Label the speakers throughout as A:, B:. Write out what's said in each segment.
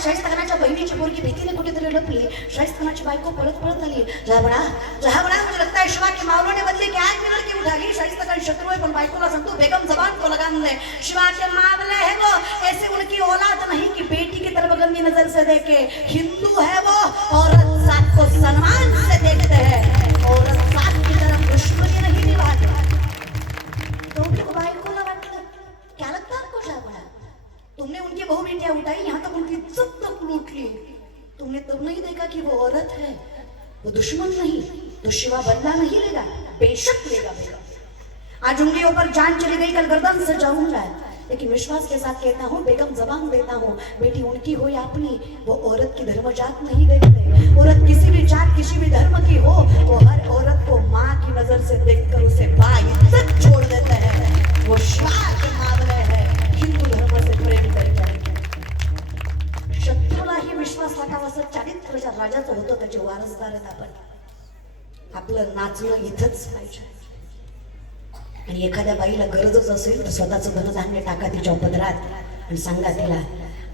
A: महालाच्या बहिणीची पोरगी भीतीने कुठेतरी लपली. शाहिस्तखानाची बायको पळत पळत आली जहाबडा जहाबडा मुझे लगता है शिवा की मावलों ने बदले? क्या एक मिनट की उठा ली शाहिस्तखान शत्रु है पण बायकोला सांगतो बेगम जबान को लगाम दे शिवा के मामले है वो ऐसे उनकी औलाद नहीं कि बेटी की तरफ गंदी नजर से देखे। हिंदू है वो औरत साथ को सम्मान से देखते हैं। औरत बहू बेटियाँ उठाई यहाँ तक उनकी इज़्ज़त तक लूट ली। तुमने तब नहीं देखा कि वो औरत है? वो दुश्मन नहीं तो शिवा बदला नहीं लेगा, बेशक लेगा बेगम आज उंगलियों पर जान चली गई, कल गर्दन से जाऊँगा। लेकिन विश्वास के साथ कहता हूँ, बेगम जबान देता हूँ, बेटी उनकी हो या अपनी, वो औरत की धर्म जात नहीं देखते औरत किसी भी जात, किसी भी धर्म की हो, वो हर औरत को माँ की नज़र से देखकर उसे बाइज्जत छोड़ वाचणं इथंच पाहिजे. आणि एखाद्या बाईला गरजच असेल तर स्वतःचं धनधान्य टाका तिच्या उपद्रात आणि सांगा तिला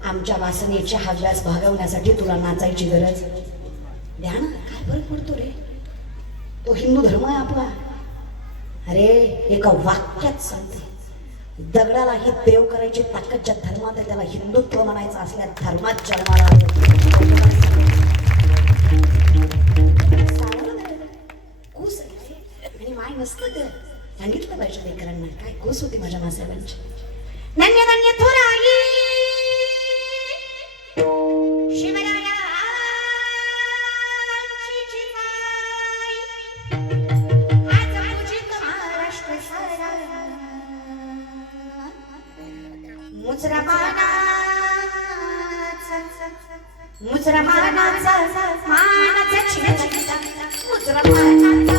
A: आमच्या वासनेच्या हव्यास भागवण्यासाठी तुला नाचायची गरज? द्या ना काय फरक पडतो रे? तो हिंदू धर्म आहे आपला. अरे एका वाक्यात सांगते. दगडाला ही देव करायची ताकद ज्या धर्मात आहे त्याला हिंदुत्व म्हणायचं असल्या धर्मात जन्माला मस्त सांगितलं पाहिजे लेकरांना काय कोस होती माझ्या मासाबांची धन्य धन्य थोराई. मुजरा मानाचा मानाचा मुजरा मानाचा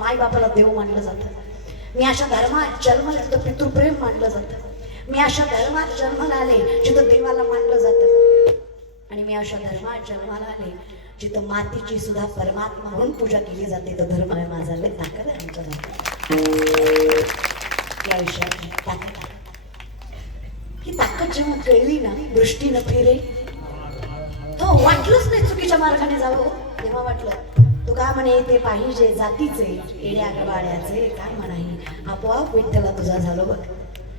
A: माय बापाला देव मानलं जातं. मी अशा धर्मात जन्माला जिथं पितृप्रेम मानलं जातं. मी अशा धर्मात जन्माला आले जिथं देवाला मानलं जातं. आणि मी अशा धर्मात जन्माला आले जिथं मातीची सुद्धा परमात्मा म्हणून पूजा केली जाते. तो धर्म आहे माझा. लय ताकद आहे आमच्या या विषयाची ताकद आहे. ही ताकद जेव्हा कळली ना दृष्टीनं फिरे हो वाटलंच नाही चुकीच्या मार्गाने जावं. तेव्हा वाटलं तू का म्हणे ते पाहिजे जातीचे येड्या गबाड्याचे काय म्हणाही आपोआप विठ्ठला तुझा झालो बघ.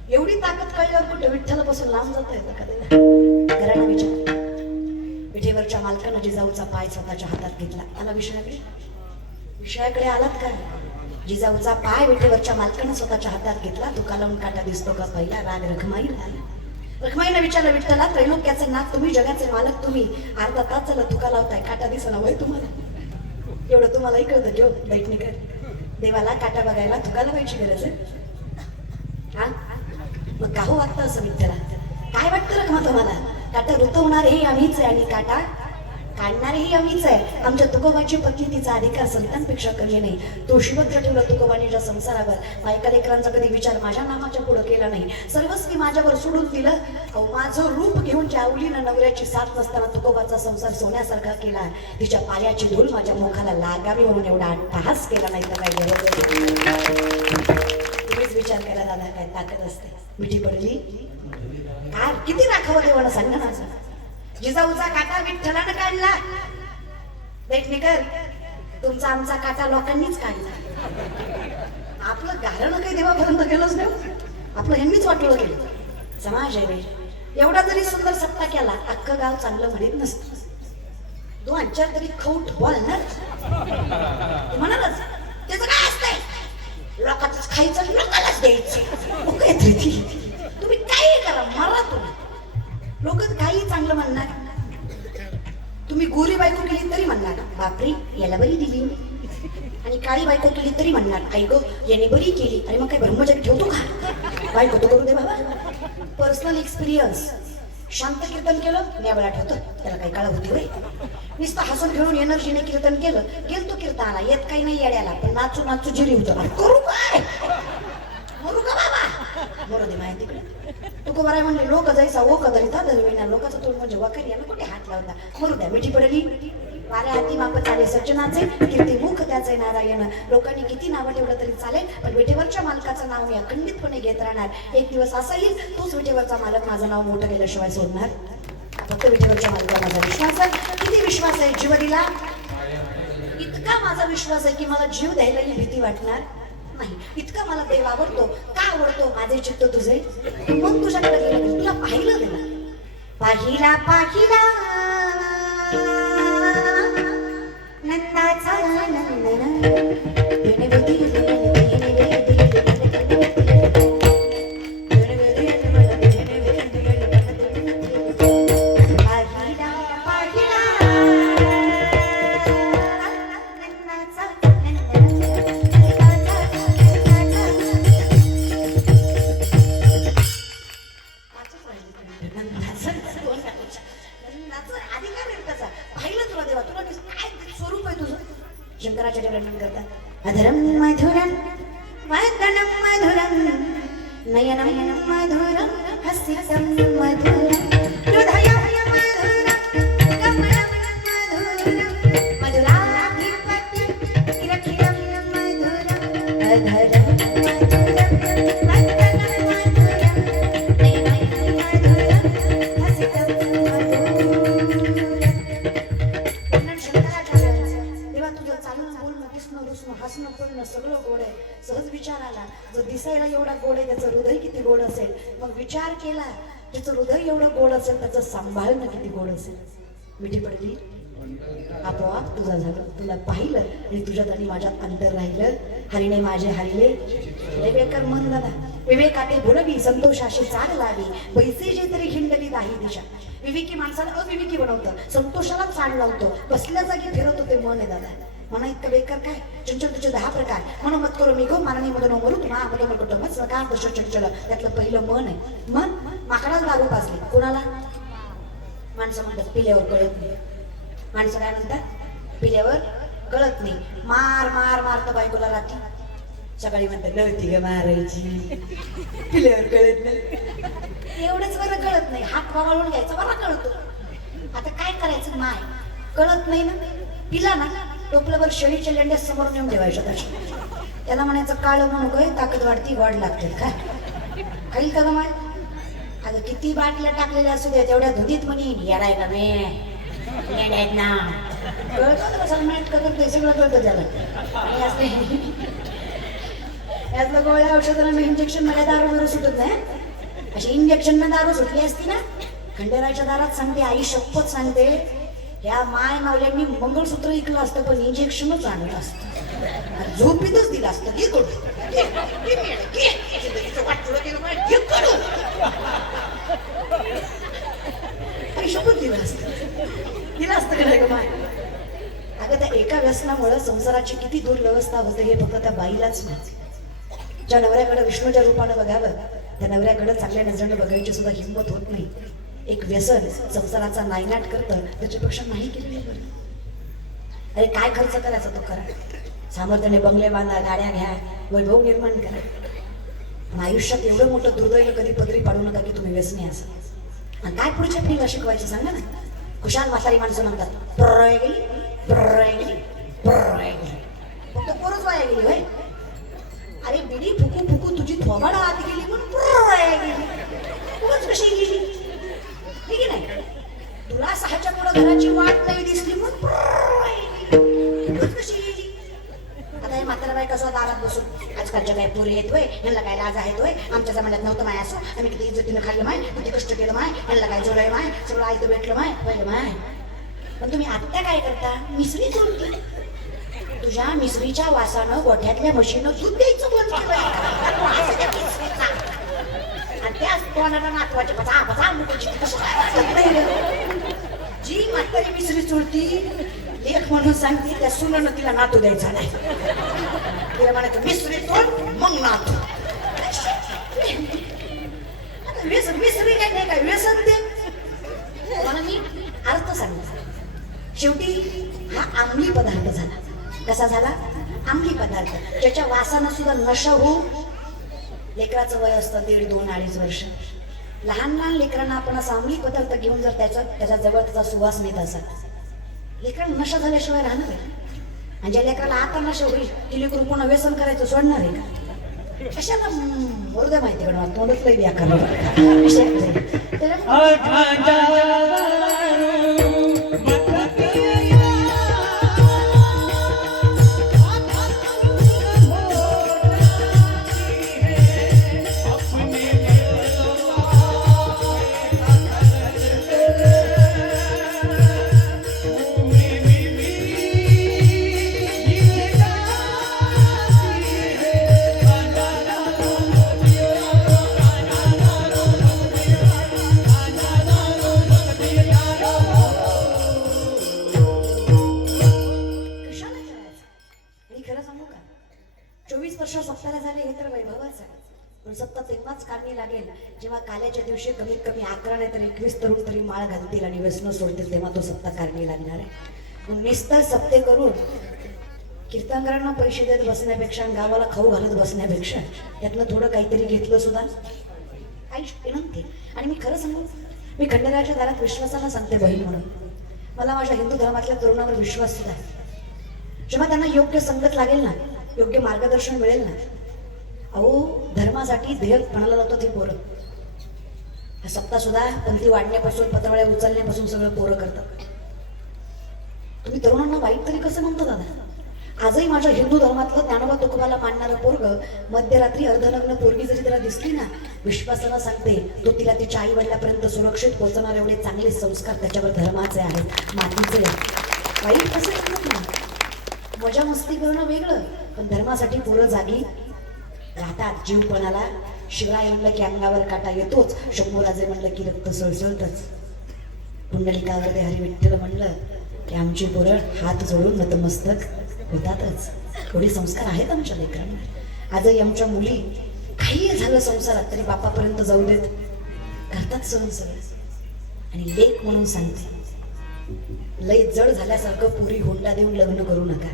A: एवढी ताकद कळल्यावर कुठे विठ्ठलापासून लांब जात येतं का त्याला? घराणा विचार. विठेवरच्या मालकानं जिजाऊचा पाय स्वतःच्या हातात घेतला. आला विषयाकडे विषयाकडे आलात का? जिजाऊचा पाय विठेवरच्या मालकानं स्वतःच्या हातात घेतला. तुका लावून काटा दिसतो का पहिला? राग रखमाईला आला. रखमाईनं विचारलं विठ्ठला त्रैलोक्याचं नाक तुम्ही जगाचे मालक तुम्ही. अर्धा तास चला तुका लावताय काटा दिसला वय तुम्हाला. एवढं तुम्हालाही कळतं घेऊ बैठणीकर देवाला काटा बघायला तुका लावायची गरज आहे. हा? मग का हो वाटतं असं विठ्ठला? काय वाटतं रखमा तुम्हाला? काटा ऋतवणारेही आम्हीच आहे आणि काटा काढणारेही आम्हीच आहे. आमच्या तुकोबाची पत्नी तिचा अधिकार संतांपेक्षा कमी नाही. तो शिवत्र ठेवला तुकोबानीच्या संसारावर. माझ्या लेकरांचा कधी विचार माझ्या नामाच्या पुढे केला नाही. सर्वच मी माझ्यावर सोडून दिलं. अहो माझं रूप घेऊन ज्या आवलीनं नवऱ्याची साथ नसताना तुकोबाचा संसार सोन्यासारखा केला. तिच्या पायाची धूल माझ्या मुखाला लागावी म्हणून एवढा अट्टहास केला नाही तर काय तुम्हीच विचार करा दादा काय ताकद असते. मिठी पडली? काय? किती राखावं देवाला सांग ना. माझं जिजाऊचा काटा विठ्ठलानं काढला. बैठणीकर तुमचा आमचा काटा लोकांनीच काढला. आपलं घालणं काही देवापर्यंत गेलंच नाही हो. आपलं ह्यांनीच वाटलं गेलं समाज आहे रे. एवढा जरी सुंदर सत्ता केला अख्खं गाव चांगलं म्हणत नसतं. दोन चार तरी खौट बोलणार म्हणालच त्याचं काय असतंय? लोकांचं खायचं लोकांनाच द्यायचं. काय तुम्ही काही करा मला तुम्ही. लोक काही चांगलं म्हणणार तुम्ही गोरी बायको केली तरी म्हणणार. बापरे याला बरी दिली. आणि काळी बायको केली तरी म्हणणार. आई गो याने बरी केली. आणि मग काय ब्रह्मचारी ठेवतो का? बायको तो करू दे बाबा. पर्सनल एक्सपिरियन्स शांत कीर्तन केलं नेवळा ठेवतो. त्याला काही काळ होती होय. नुसतं हसून खेळून एनर्जीने कीर्तन केलं. गेलतो कीर्तनाला. येत काही नाही येड्याला. पण नाचू नाचू जिरी होतं. करू काय? बरोबर दे माहिती तिकडे तू को बराय म्हणले लोक जायचा ओ कदरिता दरवेना लोकांचा तोंड म्हणजे वकर यानं कुठे हात लावता? मरू द्या मिठी पडली. वारे हाती माप चाले सज्जनाचे कीर्ती मुख त्याचे नारायण. लोकांनी किती नावं ठेवलं तरी चालेल पण विठेवरच्या मालकाचं नाव मी अखंडितपणे घेत राहणार. एक दिवस असा येईल तोच विठेवरचा मालक माझं नाव मोठं केल्याशिवाय सोडणार. फक्त विठेवरच्या मालकावर माझा विश्वास आहे. किती विश्वास आहे जीवनीला इतका माझा विश्वास आहे की मला जीव द्यायलाही भीती वाटणार. नाही. इतका मला देव आवडतो. का आवडतो? माझे चित्त तुझे. मग तुझ्याकडे गेलं तुला पाहिलं देवा पाहिला पाहिला. नंदाचा नंदन. एवढं गोड आहे. सहज विचार आला जो दिसायला एवढा गोड आहे त्याचं हृदय किती गोड असेल? मग विचार केला त्याचं हृदय एवढं गोड असेल त्याचं सांभाळणं किती गोड असेल? मिठी पडली. आपोआप तुझा झालं. तुला पाहिलं आणि तुझ्यात आणि माझ्यात अंतर राहिलं. हरिणे माझे हरिले विवेकर मन दादा विवेकाने बोलवी संतोषाशी चाल लावी. पैसे जे तरी हिंडली दाही दिशा. विवेकी माणसाला अविवेकी बनवतं. संतोषाला चाल लावतो. बसल्या जागी फिरवतो ते मन आहे दादा. मना इतकं बेकार काय चंचल तुझे दहा प्रकार. मनोमत करो मी गो माननी मदन मरू तुम्हा मदन कुटुंब सका दश चंचल त्यातलं पहिलं मन आहे. मन माकडाला लागू पाजली. कोणाला? माणसं म्हणतात पिल्यावर कळत नाही. माणसं काय म्हणतात? पिल्यावर कळत नाही. मार मार मारतं बायकोला राहते. सकाळी म्हणतात नव्हती ग मारायची. पिल्यावर कळत नाही. एवढंच बरं कळत नाही. हात वाळून घ्यायचा बरा कळतो. आता काय करायचं? माय. कळत नाही ना? पिला ना? टोपलभर शेळीच्या लेंड्या समोर नेऊन ठेवायच्या त्याच्या. त्याला म्हणायचं काळ म्हणू काय ताकद वाढती वाढ लागते. काय काही का ग माय? अगं किती बाटल्या टाकलेल्या असू द्या तेवढ्या धुतीत म्हणे. येडाय का मे ना. कळतं कसं का करतोय सगळं कळतं त्याला. आणि असं यातलं गोळ्या औषधाला मी इंजेक्शन मला दारू सुटत नाही अशी इंजेक्शन दारू सुटली असती ना खंडेराच्या दारात सांगते आई शपथ सांगते या माय मावल्यांनी मंगळसूत्र ऐकलं असतं पण इंजेक्शनच आणलं असतं. झोपीतच दिलं असतं. घे करून. घे, दिलं असतं. दिलं असतं का नाही माय? अगं त्या एका व्यसनामुळं संसाराची किती दुर्व्यवस्था होते हे फक्त त्या बाईलाच माहिती. ज्या नवऱ्याकडे विष्णूच्या रूपानं बघावं त्या नवऱ्याकडे चांगल्या नजरेनं बघायची सुद्धा हिंमत होत नाही. एक व्यसन संसाराचा नायनाट करतं त्याच्यापेक्षा नाही केलेलं बरं. अरे काय खर्च करायचा तो करा. सामर्थ्याने बंगले बांधा गाड्या घ्या वैभव निर्माण करा. आयुष्यात एवढं मोठं दुर्दैव कधी पदरी पाडू नका की तुम्ही व्यसनी असा आणि काय पुढच्या पिढीला शिकवायचं सांगा ना? खुशाल म्हातारी माणसं म्हणतात प्रय गेली प्रय गेली प्रय गेली. फक्त पोरच वाया गेली होय. अरे बिडी फुकू फुकू तुझी थोबाडा आत गेली पण प्रय गेली. पोरच कशी गेली? की नाही तुला सहाच्या पुढं घराची वाट नाही दिसली म्हणून कशी आता हे म्हातारा बाई कसं दारात बसून? आजकालच्या काय पोरी येत होय यांना काय लाज आहेत होय? आमच्या जमान्यात नव्हतं माय असं. आम्ही किती इज्जतीनं खाल्लं माय किती कष्ट केलं माय यांना काय जोडाय माय सगळं आयतं भेटलं माय पहिलं माय. पण तुम्ही आत्ता काय करता? मिसरी जोडली तुझ्या मिसरीच्या वासानं गोठ्यातल्या म्हशीनं दूध द्यायचं बंद केलं वास त्या मिसरीचा. आणि त्याच तोंडाला नातवाच्या बचा बचा जी म्हातारी मिसरी चोळती लेख म्हणून सांगते त्या सुनानं तिला नातू द्यायचा नाही. तिला म्हणायचं मिसरी तोड मग नातू. आता व्यसन मिसरी काय नाही काय व्यसन ते. मला मी अर्थ सांगितला. शेवटी हा अंमली पदार्थ झाला. कसा झाला? आमली पदार्थ. ज्याच्या वासानं सुद्धा नशा होऊ लेकराचं वय असतं दीड दोन अडीच वर्ष. लहान लहान लेकरांना आपण असा अंमली पदार्थ घेऊन जर त्याच्या त्याच्याजवळ त्याचा सुवास नेत असाल लेकरांना नशा झाल्याशिवाय राहणार आहे आणि ज्या लेकराला आता नशा होईल ती लेकरू पुन्हा व्यसन करायचं सोडणार आहे का? कशाला? बरोबर माहिती कडवा तोंडच लई व्याकरण व्यसन सोडतील तेव्हा तो सत्ता कारणी लागणार आहे. मग निस्तर सत्ते करून कीर्तनकारांना पैसे देत बसण्यापेक्षा आणि गावाला खाऊ घालत बसण्यापेक्षा त्यातनं थोडं काहीतरी घेतलं सुद्धा काही विनंती आणि मी खरं सांगू मी खंडेराच्या दारात विश्वासाला सांगते बहीण म्हणून. मला माझ्या हिंदू धर्मातल्या तरुणावर विश्वास सुद्धा जेव्हा त्यांना योग्य संगत लागेल ना योग्य मार्गदर्शन मिळेल ना अहो धर्मासाठी ध्येय म्हणाला जातो ते पोरं. सप्ताह सुद्धा पंथी वाढण्यापासून पत्रावळ्या उचलण्यापासून सगळं पोरं करतात. तुम्ही तरुणांना वाईट तरी कसं म्हणतो दादा? आजही माझ्या हिंदू धर्मातलं ज्ञानोबा तुकोबाला मानणारं पोरग मध्यरात्री अर्धनग्न पोरगी जरी त्याला दिसली ना विश्वासानं सांगते तो तिला तिच्या आई वडिलापर्यंत सुरक्षित पोहोचणार एवढे चांगले संस्कार त्याच्यावर धर्माचे आहेत मातीचे वाईट कसं म्हणत ना मजा मस्ती करणं वेगळं पण धर्मासाठी पोरं जागी राहतात जीवपणाला. शिवराय म्हणलं की अंगावर काटा येतोच. शंभूराजे म्हणलं की रक्त सळसळतच. पुंडलिकावर ते हरी विठ्ठल म्हणलं की आमची बोरळ हात जोडून नतमस्तक होतातच. थोडे संस्कार आहेत आमच्या लेकरांना. आजही आमच्या मुली काही झालं संसारात तरी बापापर्यंत जाऊ देत. करतात सण सगळं. आणि लेख म्हणून सांगते. लय जड झाल्यासारखं पुरी हुंडा देऊन लग्न करू नका.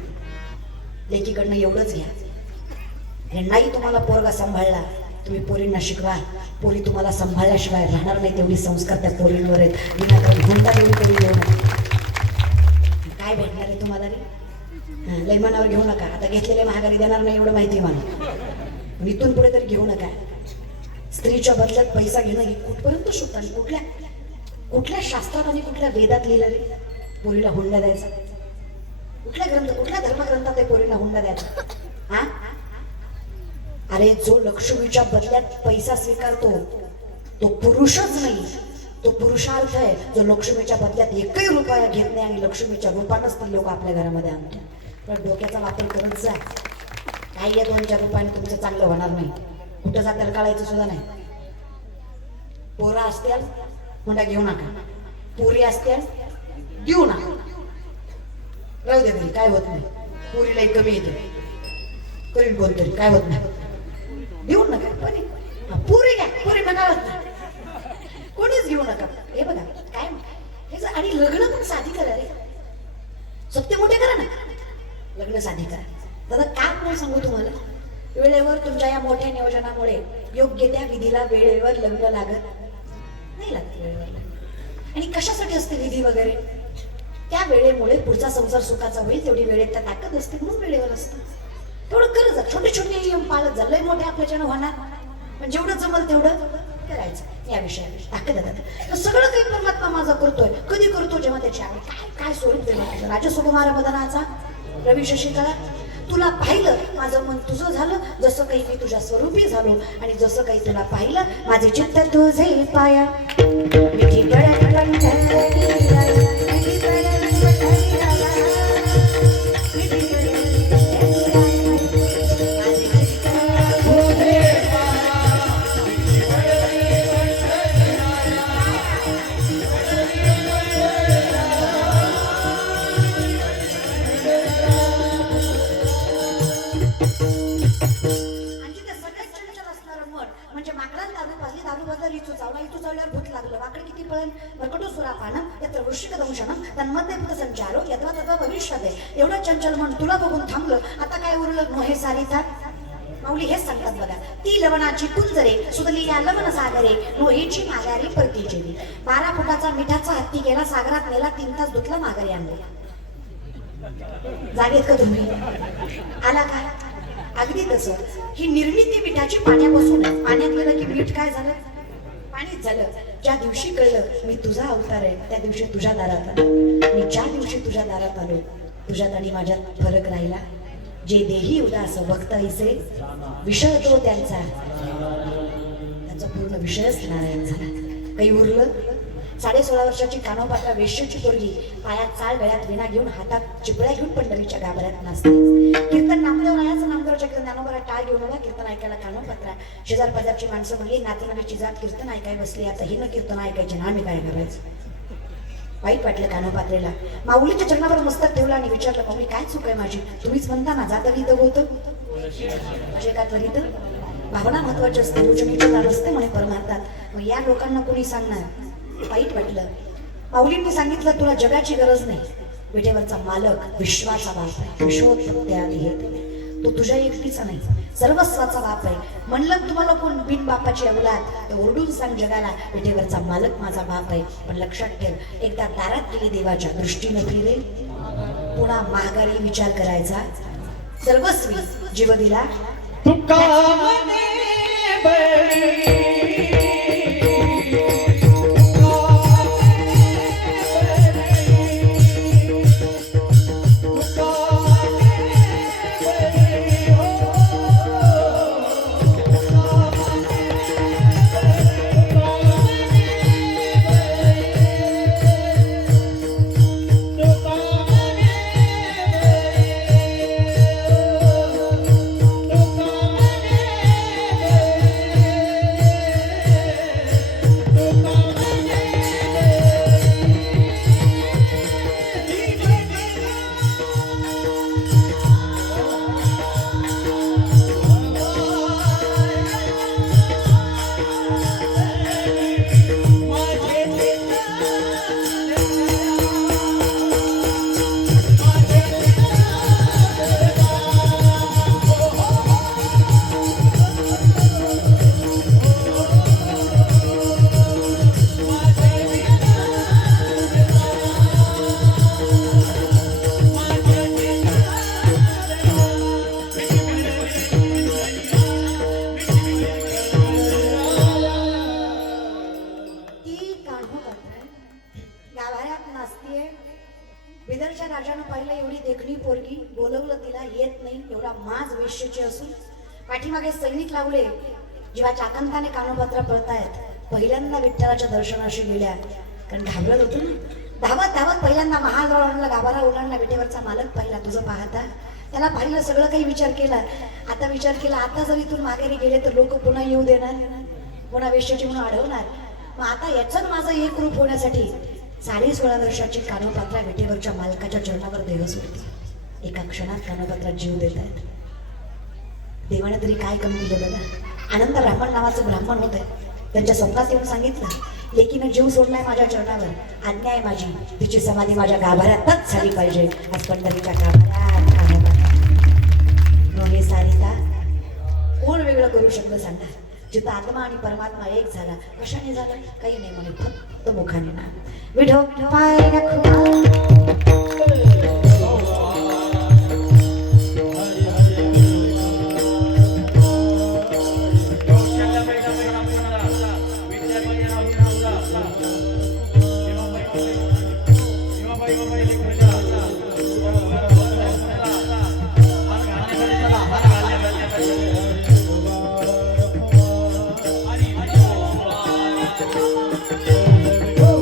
A: लेकीकडनं एवढंच घ्या. नाही तुम्हाला पोरगा सांभाळला. तुम्ही पोरींना शिकवा. पोरी तुम्हाला सांभाळल्याशिवाय राहणार नाही तेवढी संस्कार त्या पोरींवर आहेत. विनाकारण नका काय भेटणार आहे तुम्हाला रे? हां, मनावर घेऊ नका. आता घेतलेले महागारी देणार नाही एवढं माहिती आहे मला. इथून पुढे तरी घेऊ नका. स्त्रीच्या बदल्यात पैसा घेणं ही कुठपर्यंत शोधत आणि कुठल्या कुठल्या शास्त्रात आणि कुठल्या वेदात लिहिलं रे? पोरीला हुंडा द्यायचा. कुठल्या ग्रंथ कुठल्या धर्मग्रंथात आहे पोरीला हुंडा द्यायचा? हा? अरे जो लक्ष्मीच्या बदल्यात पैसा स्वीकारतो तो पुरुषच नाही. तो पुरुषार्थ आहे. जो लक्ष्मीच्या बदल्यात एकही रुपया घेत नाही आणि लक्ष्मीच्या रूपानंच ती लोक आपल्या घरामध्ये आणतो. पण डोक्याचा वापर करत जा. काही या दोन चार रुपयाने तुमचं चांगलं होणार नाही. कुठं जात्याला काढायचं सुद्धा नाही. पोरं असत्या हुंडा घेऊ नका. पोरी असत्या देऊ नका. राहू दे घरी काय होत नाही. पोरीलाही कमी येते. करील कोणतरी काय होत नाही. घेऊन नका. कोणी? हा, पुरी घ्या. पुरी नका कोणीच घेऊ नका. हे बघा काय हे आणि लग्न पण साधी करा रे. सत्य मोठे करा ना. लग्न साधी करा. दादा काय म्हणून सांगू तुम्हाला? वेळेवर तुमच्या या मोठ्या नियोजनामुळे योग्य त्या विधीला वेळेवर लग्न लागत नाही लागत वेळेवर आणि कशासाठी असते विधी वगैरे? त्या वेळेमुळे पुढचा संसार सुखाचा होईल तेवढी वेळेत त्या ताकद असते म्हणून वेळेवर असतं. तेवढं करत जा छोटे छोटे नियम पाळत जा लय मोठे आपल्याच्यानं होणार. पण जेवढं जमल तेवढं करायचं. या विषयाविषयी ताकद तर सगळं काही परमात्मा माझा करतोय. कधी करतो जेव्हा त्याची आवड काय काय स्वरूप देणार राजसुकुमार बदनाचा रवी शशिकला? तुला पाहिलं माझं मन तुझं झालं? जसं काही मी तुझ्या स्वरूपी झालो आणि जसं काही तुला पाहिलं माझे चित्त तुझे पाया. वाकड किती सुरापानं यत्र वृश्चिक दंशनं तन्मध्ये भूत यथवा तत्वा भविष्यात. एवढं चंचल मन तुला बघून थांबलं आता काय उरलं मोहे सारीचा? माऊली हेच सांगतात बघा ती लवणाची कुंजरे सुदली या लवण सागरे मोहीची माघारी परतीची बारा फुटाचा मिठाचा हत्ती गेला सागरात नेला तीन तास धुतला माघारी आणले जागेत का तुम्ही? आला का? अगदी तसं. ही निर्मिती मिठाची पाण्यापासून पाण्यात गेलं की मीठ काय झालं? पाणीच झालं. ज्या दिवशी कळलं मी तुझा अवतार आहे त्या दिवशी तुझ्या दारात आलो. मी ज्या दिवशी तुझ्या दारात आलो तुझ्यात आणि माझ्यात फरक राहिला. जे देही उदास भक्त ऐसे विषय तो त्यांचा. त्याचा पूर्ण विषयच नारायण झाला. काही उरलं? साडे सोळा वर्षाची कानोपात्रा वेश्याची पोरगी पायात चाळ गळ्यात विना घेऊन हातात चिपळ्या घेऊन पंढरीच्या गाभाऱ्यात नाचते. कीर्तन नामदेव रायाचं नामदेवाच्या कीर्तन ज्ञानोबरा टाळ घेऊन आला कीर्तन ऐकायला कानोपात्रा. शेजार पाजारची माणसं म्हणली नातेवाईची जात कीर्तन ऐकाय बसली आता हिनं कीर्तन ऐकायचे ना आम्ही काय करायचं? वाईट वाटलं कानोपात्रेला. माऊलीच्या चरणावर मस्तक ठेवला आणि विचारलं माऊली काय चूक आहे माझी? तुम्हीच म्हणता ना जात गीत होतं? म्हणजे का त्वरित भावना महत्वाची असते उजमीची जाण असते म्हणे परमार्थात. मग या लोकांना कोणी सांगणार? वाईट वाटलं. माऊलींनी सांगितलं तुला जगाची गरज नाही. विटेवरचा मालक विश्वाचा बाप आहे. विश्वोत्पत्ती तो तुझ्या एकटीचा नाही. सर्वस्वाचा बाप आहे. म्हणलं तुम्हाला कोण बिन बापाची अवलाद तर ओरडून सांग जगाला विटेवरचा मालक माझा बाप आहे. पण लक्षात ठेव एकदा दारात गेली देवाच्या दृष्टीनं फिरे. पुन्हा महागारी विचार करायचा. सर्वस्वी जीव दिला
B: तुका
A: पानपात्र पळतायत. पहिल्यांदा विठ्ठलाच्या दर्शनाशी गेल्या. कारण घाबरत होतो ना. धावत धावत पहिल्यांदा महाजवळ आणला गाभारा ओलांडला विटेवरचा मालक पाहिला तुझं पाहता. त्याला पाहिलं सगळं काही विचार केला. आता विचार केला आता जर इथून माघारी गेले तर लोक पुन्हा येऊ देणार? पुन्हा वेश्याची म्हणून अडवणार? मग आता याचं माझं एक रूप होण्यासाठी साडे सोळा वर्षाची कानोपात्रा विटेवरच्या मालकाच्या चरणावर देह सोडते एका क्षणात कानोपात्रात जीव देत आहेत देवाने तरी काय कमी दिलं दादा आनंद ब्राह्मण नावाचं ब्राह्मण होते त्यांच्या स्वप्नात येऊन सांगितलं लेकीनं जीव सोडलाय माझ्या चरणावर. आज्ञा आहे माझी तिची समाधी माझ्या गाभाऱ्यातच झाली पाहिजे. आज पंढरीच्या गाभाऱ्यात हे कोण वेगळं करू शकलं सांगणार? जिथं आत्मा आणि परमात्मा एक झाला कशाने झालं? काही नाही म्हणे फक्त मुखाने ना. विठो पाय